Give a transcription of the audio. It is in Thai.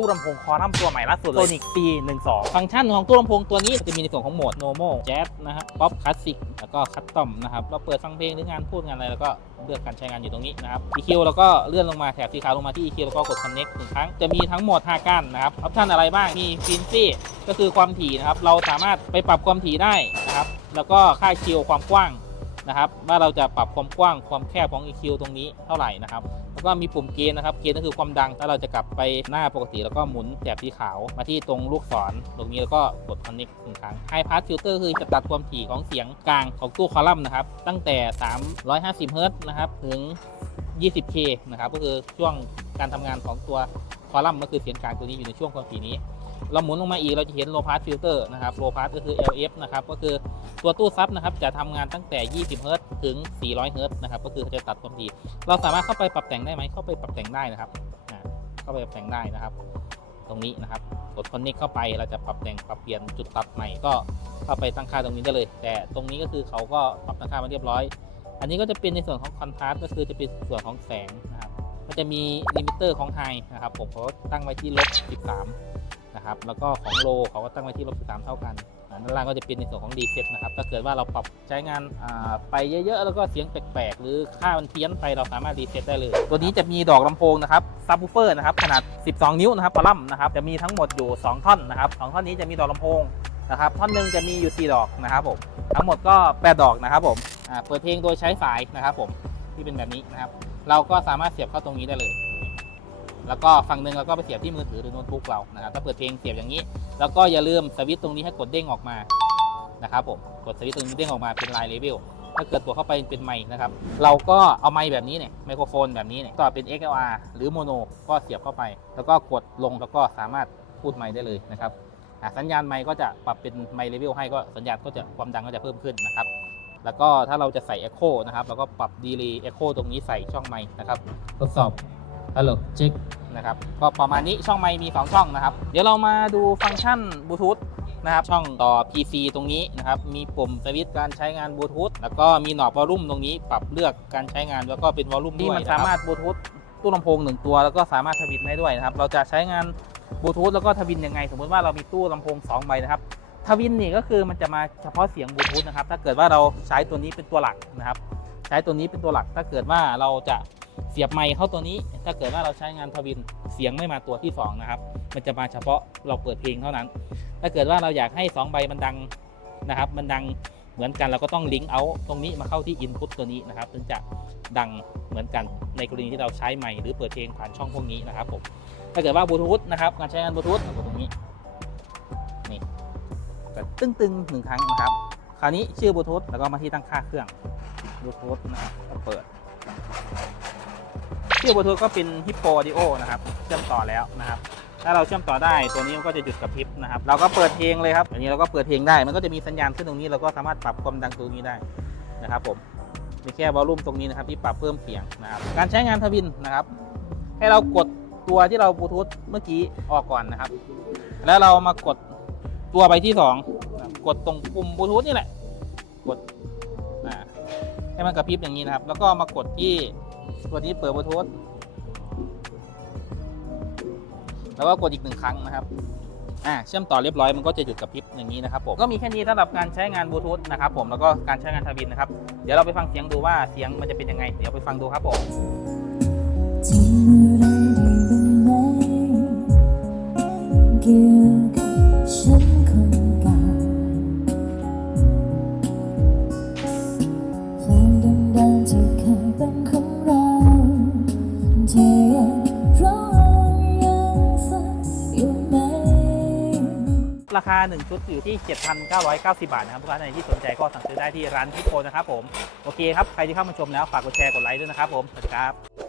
ตู้ลำโพงคอลัมน์ตัวใหม่ล่าสุดเลย Sonic C 12 ฟังก์ชันของตู้ลำโพงตัวนี้จะมีในส่วนของโหมด normal jazz นะครับ pop classic แล้วก็ custom นะครับ เราเปิดฟังเพลงหรืองานพูดงานอะไรแล้วก็เลือกการใช้งานอยู่ตรงนี้นะครับ EQ แล้วก็เลื่อนลงมาแถบสีขาวลงมาที่ EQ แล้วก็กด connect หนึ่งครั้ง จะมีทั้งหมด5ก้านนะครับ ออปชันอะไรบ้าง มี frequency ก็คือความถี่นะครับ เราสามารถไปปรับความถี่ได้นะครับ แล้วก็ค่า EQ ความกว้าง นะครับ ว่าเราจะปรับความกว้างความแคบของ EQ ตรงนี้เท่าไหร่นะครับ แล้วก็มีปุ่มเกณฑ์นะครับ เกณฑ์ก็คือความดัง ถ้าเราจะกลับไปหน้าปกติแล้วก็หมุนแถบสีขาวมาที่ตรงลูกศรตรงนี้แล้วก็กด connect หนึ่งครั้ง High Pass Filter คือจะตัดความถี่ของเสียงกลางของตู้คอลัมน์นะครับ ตั้งแต่ 350เฮิรตนะครับ ถึง 20K นะครับ ก็คือช่วงการทำงานของตัวคอลัมน์ก็คือเสียงกลางตัวนี้อยู่ในช่วงความถี่นี้ เราหมุนลงมาอีกเราจะเห็น low pass filter นะครับ low pass ก็คือ LF นะครับก็คือตัวตู้ซับนะครับจะทำงานตั้งแต่ 20 เฮิรตซ์ถึง 400 เฮิรตซ์นะครับก็คือจะตัดความถี่เราสามารถเข้าไปปรับแต่งได้ไหมเข้าไปปรับแต่งได้นะครับเข้าไปปรับแต่งได้นะครับ ตรงนี้นะครับกด connect เข้าไปเราจะปรับแต่งปรับเปลี่ยนจุดตัดใหม่ก็เข้าไปตั้งค่าตรงนี้ได้เลย แต่ตรงนี้ก็คือเขาก็ปรับตั้งค่ามาเรียบร้อย อันนี้ก็จะเป็นในส่วนของ contrast ก็คือจะเป็นส่วนของแสงนะครับก็จะมีลิมิเตอร์ของ high นะครับผมเขาตั้งไว้ที่ลบ13 นะครับ แล้วก็ของ low เขาก็ตั้งไว้ที่ลบ13เท่ากันอ่าด้านล่างก็จะเป็นในส่วนของ reset นะครับ ถ้าเกิดว่าเราปรับใช้งานอ่าไปเยอะๆ แล้วก็เสียงแปลกๆ หรือค่ามันเพี้ยนไปเราสามารถ reset ได้เลย ตัวนี้จะมีดอกลำโพงนะครับ subwoofer นะครับ ขนาด 12 นิ้วนะครับคอลัมน์นะครับ จะมีทั้งหมดอยู่ 2 ท่อนนะครับสองท่อนนี้จะมีดอกลำโพงนะครับ ท่อนหนึ่งจะมีอยู่ 4 ดอกนะครับผม ทั้งหมดก็ 8 ดอกนะครับผมอ่าเปิดเพลงโดยใช้สายนะครับผม ที่เป็นแบบนี้นะครับ เราก็สามารถเสียบเข้าตรงนี้ได้เลย แล้วก็ฝั่งหนึ่งเราก็ไปเสียบที่มือถือหรือโน้ตบุ๊กเรานะครับถ้าเปิดเพลงเสียบอย่างนี้ แล้วก็อย่าลืมสวิตช์ตรงนี้ให้กดเด้งออกมานะครับผมกดสวิตช์ตรงนี้เด้งออกมาเป็นไลายเลเวลถ้าเกิดตัวเข้าไปเป็นไมค์นะครับ เราก็เอาไมค์แบบนี้เนี่ยไมโครโฟนแบบนี้เนี่ยต่อเป็น XLR หรือโมโนก็เสียบเข้าไป แล้วก็กดลงแล้วก็สามารถพูดไมค์ได้เลยนะครับสัญญาณไมค์ก็จะปรับเป็นไมค์เลเวลให้ก็สัญญาณก็จะความดังก็จะเพิ่มขึ้นนะครับแล้วก็ถ้าเราจะใส่ Echo นะครับเราก็ปรับดีเลย์ Echo ตรงนี้ใส่ช่องไมค์นะครับทดสอบ ฮัลโหลเช็คนะครับก็ประมาณนี้ช่องไมค์มี2ช่องนะครับ เดี๋ยวเรามาดูฟังก์ชันบลูทูธนะครับช่องต่อ PC ตรงนี้นะครับมีปุ่มสวิตช์การใช้งานบลูทูธแล้วก็มีหนอบวอลลุ่มตรงนี้ปรับเลือกการใช้งานแล้วก็เป็นวอลลุ่มด้วยมันสามารถบลูทูธตู้ลำโพงหนึ่งตัวแล้วก็สามารถทวินได้ด้วยนะครับเราจะใช้งานบลูทูธแล้วก็ทวินยังไง สมมติว่าเรามีตู้ลำโพง2ใบนะครับทวินนี่ก็คือมันจะมาเฉพาะเสียงบลูทูธนะครับถ้าเกิดว่าเราใช้ตัวนี้เป็นตัวหลักนะครับ ใช้ตัวนี้เป็นตัวหลักถ้าเกิดว่าเราจะ เสียบไมค์เข้าตัวนี้ ถ้าเกิดว่าเราใช้งานทวินเสียงไม่มาตัวที่สองนะครับ มันจะมาเฉพาะเราเปิดเพลงเท่านั้น ถ้าเกิดว่าเราอยากให้สองใบมันดังนะครับ มันดังเหมือนกันเราก็ต้องลิงก์เอาตรงนี้มาเข้าที่อินพุตตัวนี้นะครับถึงจะดังเหมือนกันในกรณีที่เราใช้ไมค์หรือเปิดเพลงผ่านช่องพวกนี้นะครับผมถ้าเกิดว่าบลูทูธนะครับการใช้งานบลูทูธเราตรงนี้นี่กดตึ้งตึงๆหนึ่งครั้งนะครับ คราวนี้ชื่อบลูทูธแล้วก็มาที่ตั้งค่าเครื่องบลูทูธนะครับก็เปิด ชื่อบลูทูธก็เป็นฮิปโปออดิโอนะครับเชื่อมต่อแล้วนะครับ ถ้าเราเชื่อมต่อได้ตัวนี้มันก็จะหยุดกระพริบนะครับเราก็เปิดเพลงเลยครับอันนี้เราก็เปิดเพลงได้มันก็จะมีสัญญาณขึ้นตรงนี้เราก็สามารถปรับความดังตรงนี้ได้นะครับผมมีแค่วอลลุ่มตรงนี้นะครับที่ปรับเพิ่มเสียงนะครับการใช้งานทวินนะครับ ให้เรากดตัวที่เราบลูทูธเมื่อกี้ออกก่อนนะครับ แล้วเรามากดตัวใบที่สองกดตรงปุ่มบลูทูธนี่แหละ กดอ่าให้มันกระพริบอย่างนี้นะครับ แล้วก็มากดที่ ตัวนี้เปิดบลูทูธแล้วก็กดอีกหนึ่งครั้งนะครับอ่าเชื่อมต่อเรียบร้อยมันก็จะหยุดกระพริบอย่างนี้นะครับผมก็มีแค่นี้สำหรับการใช้งานบลูทูธนะครับผมแล้วก็การใช้งานทวินนะครับ เดี๋ยวเราไปฟังเสียงดูว่าเสียงมันจะเป็นยังไง เดี๋ยวไปฟังดูครับผมทำอะไรได้บ้างไหมเกี่ยว ราคา 1 ชุดอยู่ที่ 7,990 บาทนะครับทุกท่านในที่สนใจก็สั่งซื้อได้ที่ร้านพิโคนะครับผม โอเคครับ ใครที่เข้ามาชมแล้วฝากกดแชร์กดไลค์ด้วยนะครับผม สวัสดีครับ